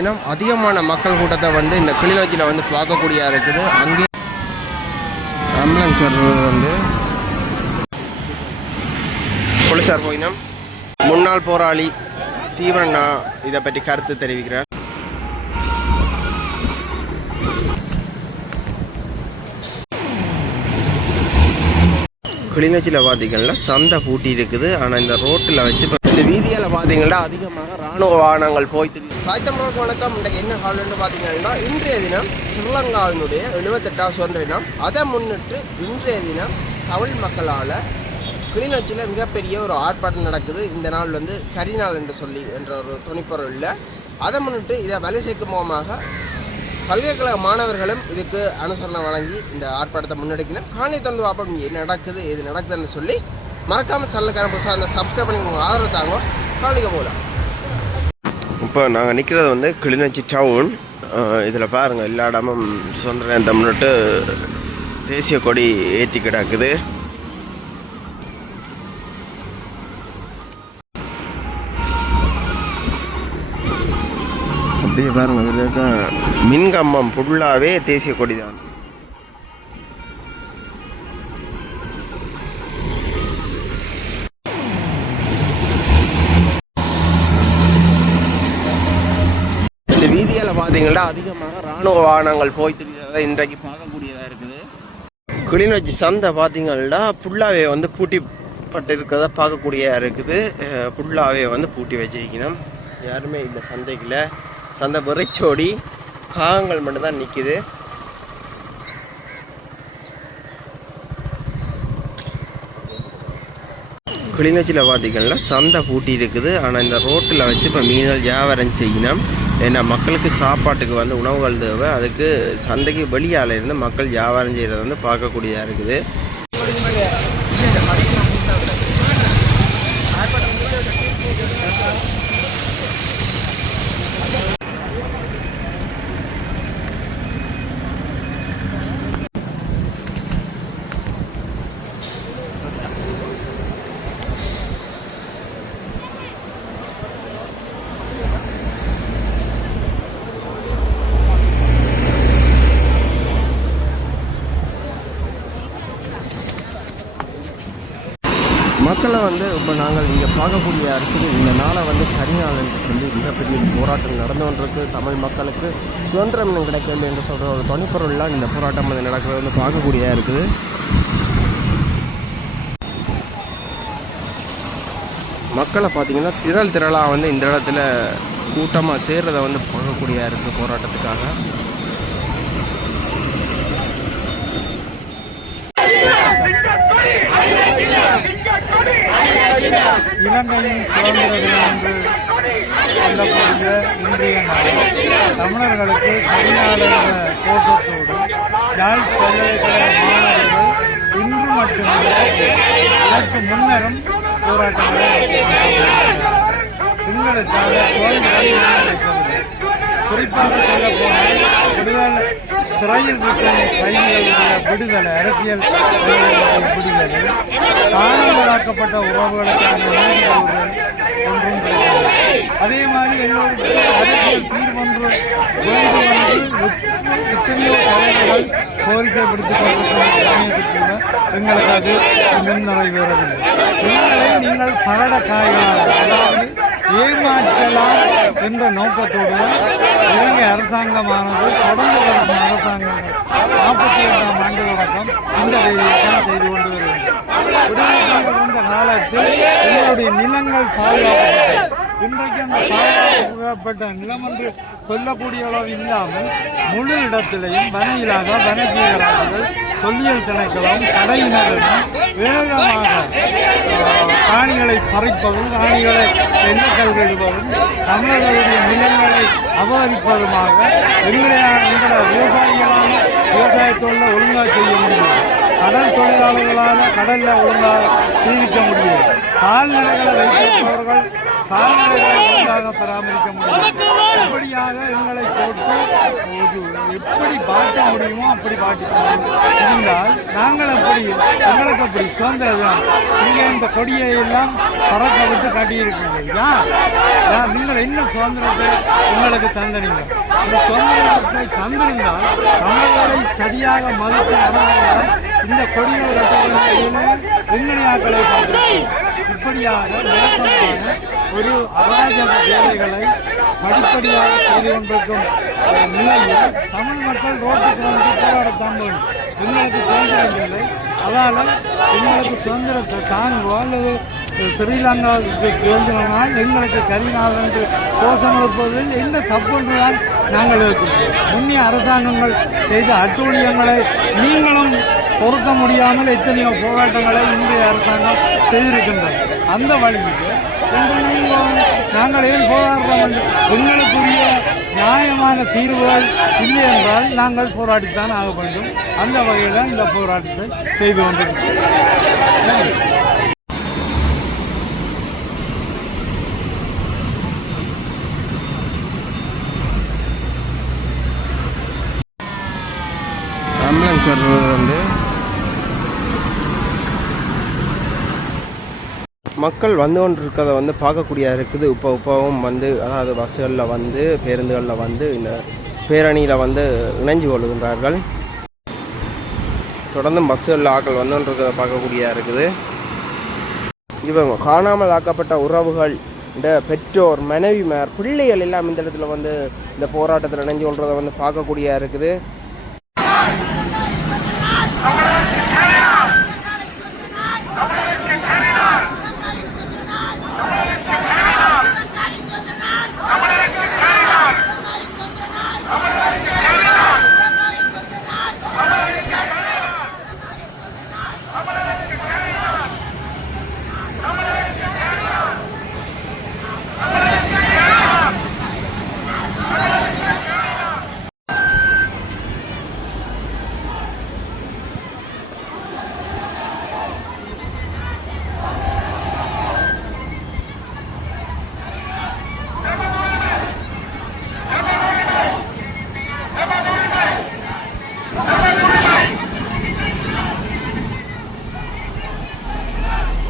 இன்னும் அதிகமான மக்கள் கூட்டத்தை வந்து இந்த கிளிநொச்சியில் வந்து பார்க்கக்கூடிய இருக்குது. அங்கே ஆம்புலன்ஸ் வர்றது வந்து போலீஸார் போயினம். முன்னாள் போராளி தீவண்ணா இதை பற்றி கருத்து தெரிவிக்கிறார். கிளிநொச்சியில் பார்த்தீங்கன்னா சந்தை பூட்டி இருக்குது ஆனால் இந்த ரோட்டில் வச்சு இந்த வீதியில் பார்த்தீங்கன்னா அதிகமாக ராணுவ வாகனங்கள் போய் தெரியுது தாய்த்தமிழருக்கு வணக்கம். இன்றைக்கு என்ன ஹால்னு பார்த்தீங்கன்னா இன்றைய தினம் ஸ்ரீலங்காவினுடைய எழுபத்தெட்டாவது சுதந்திர தினம். அதை முன்னிட்டு இன்றைய தினம் தமிழ் மக்களால் கிளிநொச்சியில் மிகப்பெரிய ஒரு ஆர்ப்பாட்டம் நடக்குது. இந்த நாள் வந்து கரிநாள் என்று சொல்லி என்ற ஒரு துணிப்பொருளில் அதை முன்னிட்டு இதை வலி சேர்க்கும் மூலமாக பல்கலைக்கழக மாணவர்களும் இதுக்கு அனுசரணை வழங்கி இந்த ஆர்ப்பாட்டத்தை முன்னெடுக்கணும் காணி தந்து பார்ப்போம் இங்கே நடக்குது இது நடக்குதுன்னு சொல்லி. மறக்காமல் சல்லுக்கான புதுசாக அந்த சப்ஸ்கிரைப் பண்ணி உங்கள் ஆதரவு தாங்க காணிக்க போகலாம். இப்போ நாங்கள் நிற்கிறது வந்து கிளிநொச்சி டவுன் இதில் பாருங்கள் எல்லா இடமும் சுதந்திரம் தமிழ்நாட்டு தேசிய கொடி ஏற்றி கிடக்குது. அப்படியே பாருங்க இதில் இருக்க மின்கம்பம் ஃபுல்லாகவே தேசிய கொடி தான் இந்த வீதியில் பார்த்தீங்கன்னா அதிகமாக ராணுவ வாகனங்கள் போய் தெரியாத இன்றைக்கு பார்க்கக்கூடியதாக இருக்குது. கிளிநொச்சி சந்தை பார்த்தீங்கன்னா ஃபுல்லாகவே வந்து பூட்டிப்பட்டு இருக்கிறத பார்க்கக்கூடியதாக இருக்குது ஃபுல்லாகவே வந்து பூட்டி வச்சிருக்கணும். யாருமே இல்லை சந்தைக்குள்ள அந்த வெறிச்சோடி காகங்கள் மட்டும்தான் நிற்கிது கிளிநொச்சியில் பார்த்தீங்கன்னா சந்தை பூட்டி இருக்குது. ஆனால் இந்த ரோட்டில் வச்சு இப்போ மீன்கள் வியாபாரம் செய்யணும். ஏன்னா மக்களுக்கு சாப்பாட்டுக்கு வந்து உணவுகள் தேவை. அதுக்கு சந்தைக்கு வெளியால இருந்து மக்கள் வியாபாரம் செய்கிறத வந்து பார்க்கக்கூடியதாக இருக்குது. மக்களை வந்து இப்போ நாங்கள் இங்கே பார்க்கக்கூடிய இருக்குது இந்த நாளை வந்து கரிநாள் என்று சொல்லி மிகப்பெரிய போராட்டம் நடந்து கொண்டிருக்கு தமிழ் மக்களுக்கு சுதந்திரம் இன்னும் கிடைக்கவில்லை என்று சொல்கிற ஒரு துணைப்பொருள்லாம் இந்த போராட்டம் வந்து நடக்கிறது வந்து பார்க்கக்கூடியதாக இருக்குது. மக்களை பார்த்தீங்கன்னா திரள் திரளாக வந்து இந்த இடத்துல கூட்டமாக சேர்றதை வந்து பார்க்கக்கூடியதாக இருக்குது போராட்டத்துக்காக. இலங்கையின் சுதந்திர தினம் என்று சொல்லக்கூடிய இன்றைய நாள். தமிழர்களுக்கு கரிநாள கோஷத்தோடு யாழ் பல்கலைக்கழக மாணவர்கள் இன்று மட்டுமல்ல அதற்கு முன்னரும் போராட்டங்களை எங்களுக்காக சுதந்திரம் குறிப்பாக சொல்லப்போனால் விடுதலை சிறையில் இருக்கும் கைதிகளுடைய விடுதலை அரசியல் விடுதலை காணாமலாக்கப்பட்ட உறவுகளுக்கான ஒன்றும் கிடைக்கவில்லை. அதே மாதிரி எல்லோருக்கும் அரசியல் தீர்வொன்று வேண்டும் என்று எத்தனையோ தலைவர்கள் கோரிக்கை விடுத்துக் கொண்டிருக்கிற எங்களுக்கு அது இன்னும் நிறைவேறவில்லை. எங்களை நீங்கள் பகட காய்களாக அதாவது ஏமாற்றலாம் என்ற நோக்கத்தோடு இலங்கை அரசாங்கமானது தொடர்ந்து வரும் அரசாங்கங்கள். நாற்பத்தி எட்டாம் ஆண்டு தொடக்கம். இந்த செய்து கொண்டு வருகிறது? விடுதலை வந்த காலத்தில் எங்களுடைய நிலங்கள் பாதுகாக்கப்பட்டது இன்றைக்கு அந்த பாதுகாக்கப்பட்ட நிலம் என்று சொல்லக்கூடிய அளவு இல்லாமல் முழு இடத்திலையும் வனையிலாக வனஜீவராசிகள் தொல்லியல் திணைக்களம் படையினரிடம் வேகமாக காணிகளை பறிப்பதும் காணிகளை எண்ணக்கல் விடுவதும் தமிழர்களுடைய நிலங்களை அபகரிப்பதுமாக எங்களுடைய எங்களை விவசாயிகளான விவசாய ஒழுங்காக செய்ய முடியும். கடல் தொழிலாளர்களால் கடலில் ஒழுங்காக சீவிக்க முடியும் கால்நடைகளை வைத்திருப்பவர்கள் கால்நடைகளை ஒழுங்காக பராமரிக்க முடியும் இப்படியாக எங்களை போட்டு எப்படி பாட்ட முடியுமோ அப்படி பாட்டிக்க முடியும். இருந்தால் நாங்கள் அப்படி எங்களுக்கு அப்படி சுதந்திரம் இங்கே இந்த கொடியை எல்லாம் பறக்க விட்டு காட்டியிருக்கிறீர்கள். நீங்கள் என்ன சுதந்திரத்தை எங்களுக்கு தந்தனீங்க? இந்த சுதந்திரத்தை தந்திருந்தால் தமிழர்களை சரியாக மதித்து நடந்தால் இந்த கொடியோட எங்களை இப்படியாக நிரப்பமான ஒரு அராஜக வேலைகளை படிப்படியாக செய்து கொண்டிருக்கும் நிலையில் தமிழ் மக்கள் ரோட்டுக்கு வந்து போராடத்தான் வேண்டும் எங்களுக்கு சுதந்திரம் இல்லை அதால் எங்களுக்கு சுதந்திரத்தை தாங்குவோம் அல்லது ஸ்ரீலங்காவுக்கு சுதந்திரனால் எங்களுக்கு கரிநாள் என்று கோஷம் எழுப்புவதில் எந்த தப்பு என்றுதான் நாங்கள் இருக்கின்றோம் முன்னிய அரசாங்கங்கள் செய்த அட்டூழியங்களை நீங்களும் பொறுக்க முடியாமல் எத்தனையோ போராட்டங்களை இந்திய அரசாங்கம் செய்திருக்கின்றது. அந்த வழியில் நாங்கள் ஏன் போராடுறோம் எங்களுக்குரிய நியாயமான தீர்வுகள் இல்லை என்றால் நாங்கள் போராடித்தான் ஆக வேண்டும். அந்த வகையில் இந்த போராட்டத்தை செய்து கொண்டிருக்கிறோம் ஆம்புலன்ஸ் வர்றது வந்து மக்கள் வந்து கொண்டிருக்கிறத வந்து பார்க்கக்கூடியதாக இருக்குது. இப்போ இப்போவும் வந்து அதாவது பஸ்ஸுகளில் வந்து பேருந்துகளில் வந்து இந்த பேரணியில் வந்து இணைஞ்சு கொள்கின்றார்கள் தொடர்ந்து பஸ்ஸுகளில் ஆக்கள் வந்து கொண்டிருக்கிறத பார்க்கக்கூடியதாக இருக்குது. இவங்க காணாமல் ஆக்கப்பட்ட உறவுகள் இந்த பெற்றோர் மனைவிமார் பிள்ளைகள் எல்லாம் இந்த இடத்துல வந்து இந்த போராட்டத்தில் இணைஞ்சு கொள்கிறத வந்து பார்க்கக்கூடியதாக இருக்குது.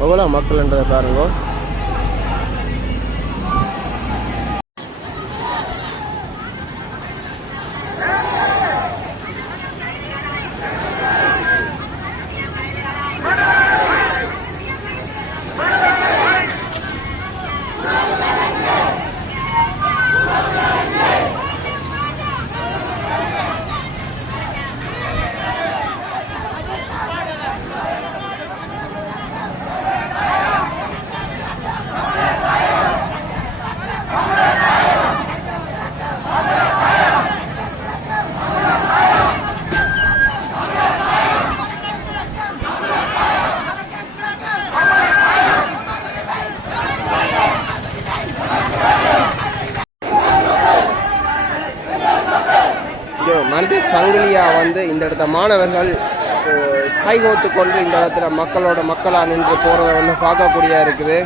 எவ்வளோ மக்கள்ன்றதை பாருங்கள் இங்க சங்கிலியா வந்து இந்த இடத்த மாணவர்கள் கைகோத்து கொண்டு இந்த இடத்துல மக்களோட மக்களா நின்று போகிறத வந்து பார்க்கக்கூடிய இருக்குது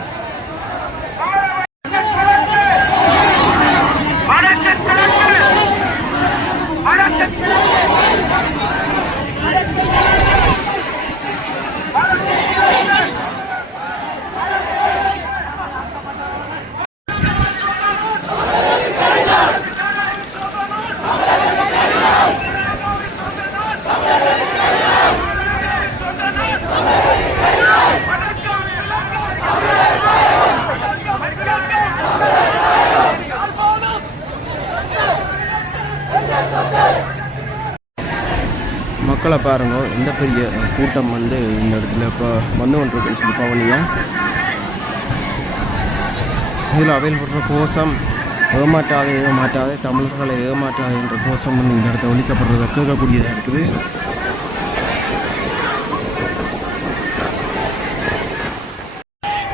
மக்களை பெரிய கூட்டம் வந்து இந்த இடத்துல இப்போ வந்து கொண்டிருக்குன்னு சொல்லி பவனியா? இதில் அவையில் படுற கோஷம் ஏமாற்றாதே ஏமாற்றாதே தமிழர்களை ஏமாற்றாதே என்ற கோஷம் வந்து இந்த இடத்துல ஒழிக்கப்படுறத கேட்கக்கூடியதாக இருக்குது.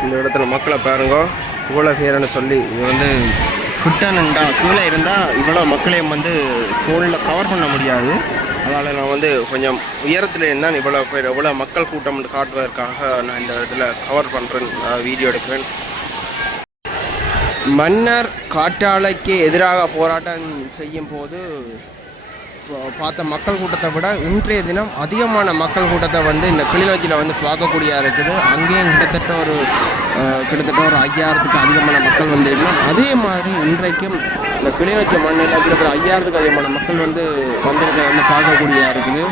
இந்த இடத்துல மக்களை பாருங்க இவ்வளோ பேருன்னு சொல்லி இது வந்து கிட்டனுண்டா கீழே இருந்தால் இவ்வளோ மக்களையும் வந்து ஃபோனில் கவர் பண்ண முடியாது. அதனால் நான் வந்து கொஞ்சம் உயரத்தில் இருந்தால் இவ்வளோ பேர் இவ்வளோ மக்கள் கூட்டம் காட்டுவதற்காக நான் இந்த இடத்துல கவர் பண்ணுறேன் வீடியோ எடுக்கிறேன். மன்னர் காற்றாலைக்கு எதிராக போராட்டம் செய்யும் போது பார்த்த மக்கள் கூட்டத்தை விட இன்றைய தினம் அதிகமான மக்கள் கூட்டத்தை வந்து இந்த கிளிநொச்சியில் வந்து பார்க்கக்கூடிய இருக்குது. அங்கேயும் கிட்டத்தட்ட ஒரு கிட்டத்தட்ட ஒரு ஐயாயிரத்துக்கு அதிகமான மக்கள் வந்து இருந்தால் அதே மாதிரி இன்றைக்கும் இந்த கிளிநொச்சி மண்ணில் கிட்டத்தட்ட ஐயாயிரத்துக்கு அதிகமான மக்கள் வந்து வந்திருக்க வந்து பார்க்கக்கூடிய இருக்குது.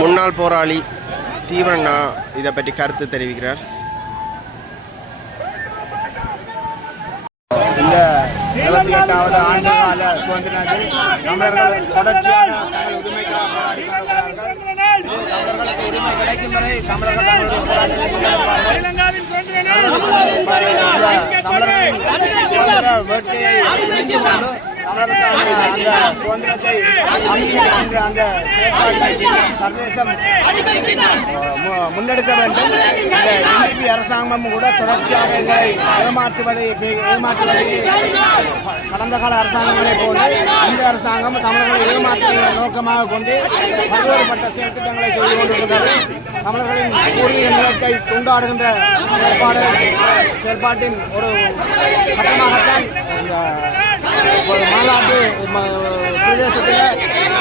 முன்னாள் போராளி தீவரண்ணா இதை பற்றி கருத்து தெரிவிக்கிறார். இந்த இருபத்தி எட்டாவது ஆண்டு கால சுதந்திரத்தில் தமிழர்கள் தொடர்ச்சியான உரிமைக்காக போராடி கொண்டிருக்கிறார்கள். இது தமிழர்களுக்கு உரிமை கிடைக்கும் வரை தமிழர்கள் தமிழர்களின் வேட்கையை புரிந்து அந்த சுதந்திரத்தை அங்கீகரிக்கின்ற அந்த சர்வதேசம் முன்னெடுக்க வேண்டும் இந்த என்டிபி அரசாங்கம் கூட தொடர்ச்சியாக எங்களை ஏமாற்றுவதை ஏமாற்றுவதை கடந்த கால அரசாங்கங்களை போன்று இந்த அரசாங்கம் தமிழர்களை ஏமாற்றுவதை நோக்கமாக கொண்டு பல்வேறுபட்ட செயல்திட்டங்களை செய்து கொண்டிருக்கிறது தமிழர்களின் பூர்வீக நிலத்தை கொண்டாடுகின்ற செயற்பாடு செயற்பாட்டின் ஒரு கட்டமாகத்தான் இந்த ஒரு மாநாட்டு ம- பிரதேசத்தில்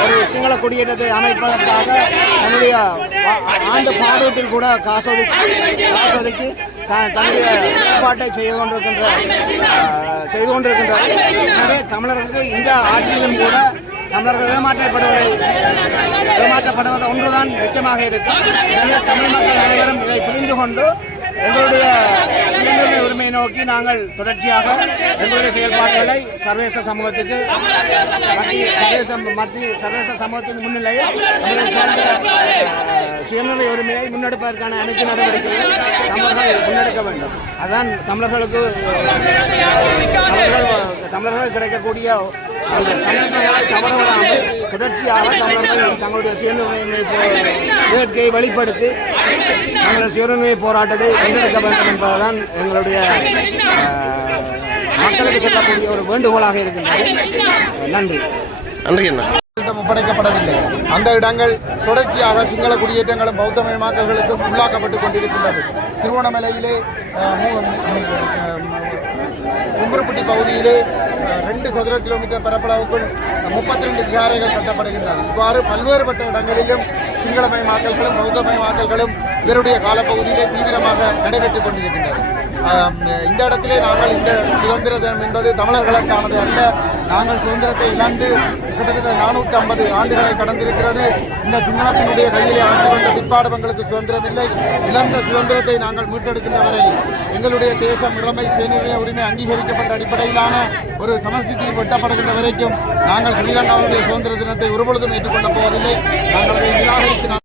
ஒரு சிங்கள குடியேற்றத்தை அமைப்பதற்காக தன்னுடைய ஆண்டு பாதூட்டில் கூட காசோதி காசோதிக்கு த- தன்னுடைய ஏற்பாட்டை செய்து கொண்டிருக்கின்ற செய்து கொண்டிருக்கின்றார். எனவே தமிழர்களுக்கு இந்த ஆட்சியிலும் கூட தமிழர்கள் ஏமாற்றப்படுவதை ஏமாற்றப்படுவது ஒன்றுதான் நிச்சயமாக இருக்கும். எனவே தமிழ் மக்கள் அனைவரும் இதை புரிந்து கொண்டு எங்களுடைய சுதந்திர உரிமையை நோக்கி நாங்கள் தொடர்ச்சியாக எங்களுடைய செயல்பாடுகளை சர்வதேச சமூகத்துக்கு மத்திய சர்வதேச மத்திய சர்வதேச சமூகத்தின் முன்னிலையில் நம்முடைய சுதந்திர சுயநிலை உரிமையை முன்னெடுப்பதற்கான அனைத்து நடவடிக்கைகளையும் தமிழர்கள் முன்னெடுக்க வேண்டும். அதுதான் தமிழர்களுக்கு தமிழர்களுக்கு கிடைக்கக்கூடிய அந்த சந்தர்ப்பங்களை தவறவிடாமல் தொடர்ச்சியாக தமிழர்கள் தங்களுடைய சுயநிர்ணய வேட்கையை வெளிப்படுத்தி தங்கள் சுயநிர்ணய போராட்டத்தை முன்னெடுக்க வேண்டும் என்பதுதான் எங்களுடைய மக்களுக்கு சொல்லக்கூடிய ஒரு வேண்டுகோளாக இருக்கின்றது. நன்றி. நன்றி இடம் ஒப்படைக்கப்படவில்லை. அந்த இடங்கள் தொடர்ச்சியாக சிங்கள குடியேற்றங்களும் பௌத்தமயமாக்கல்களுக்கும் உள்ளாக்கப்பட்டுக் கொண்டிருக்கின்றது. திருவோணமலையிலே அஹ், மூ- அஹ், கும்புருப்பட்டி பகுதியிலே ரெண்டு சதுர கிலோமீட்டர் பரப்பளவுக்குள் முப்பத்தி ரெண்டு விகாரைகள் கட்டப்படுகின்றது. இவ்வாறு பல்வேறுபட்ட இடங்களிலும் சிங்களமயமாக்கல்களும் பௌத்தமயமாக்கல்களும் இவருடைய காலப்பகுதியிலே தீவிரமாக நடைபெற்றுக் கொண்டிருக்கின்றது. இந்த இடத்திலே நாங்கள் இந்த சுதந்திர தினம் என்பது தமிழர்களுக்கானது அல்ல நாங்கள் சுதந்திரத்தை இழந்து கிட்டத்தட்ட நானூற்றி ஐம்பது ஆண்டுகளை கடந்திருக்கிறது. இந்த சிங்களத்தினுடைய கையிலே ஆண்டு வந்த பிற்பாடு எங்களுக்கு சுதந்திரம் இல்லை. இழந்த சுதந்திரத்தை நாங்கள் மீட்டெடுக்கின்ற வரை எங்களுடைய தேசம் இளமை சுயநிர்ணய உரிமை அங்கீகரிக்கப்பட்ட அடிப்படையிலான ஒரு சமஸ்தி வெட்டப்படுகின்ற வரைக்கும் நாங்கள் ஸ்ரீலங்காவுடைய சுதந்திர தினத்தை ஒருபொழுதும் ஏற்றுக்கொள்ளப் போவதில்லை. நாங்கள் அதை நிராகரித்து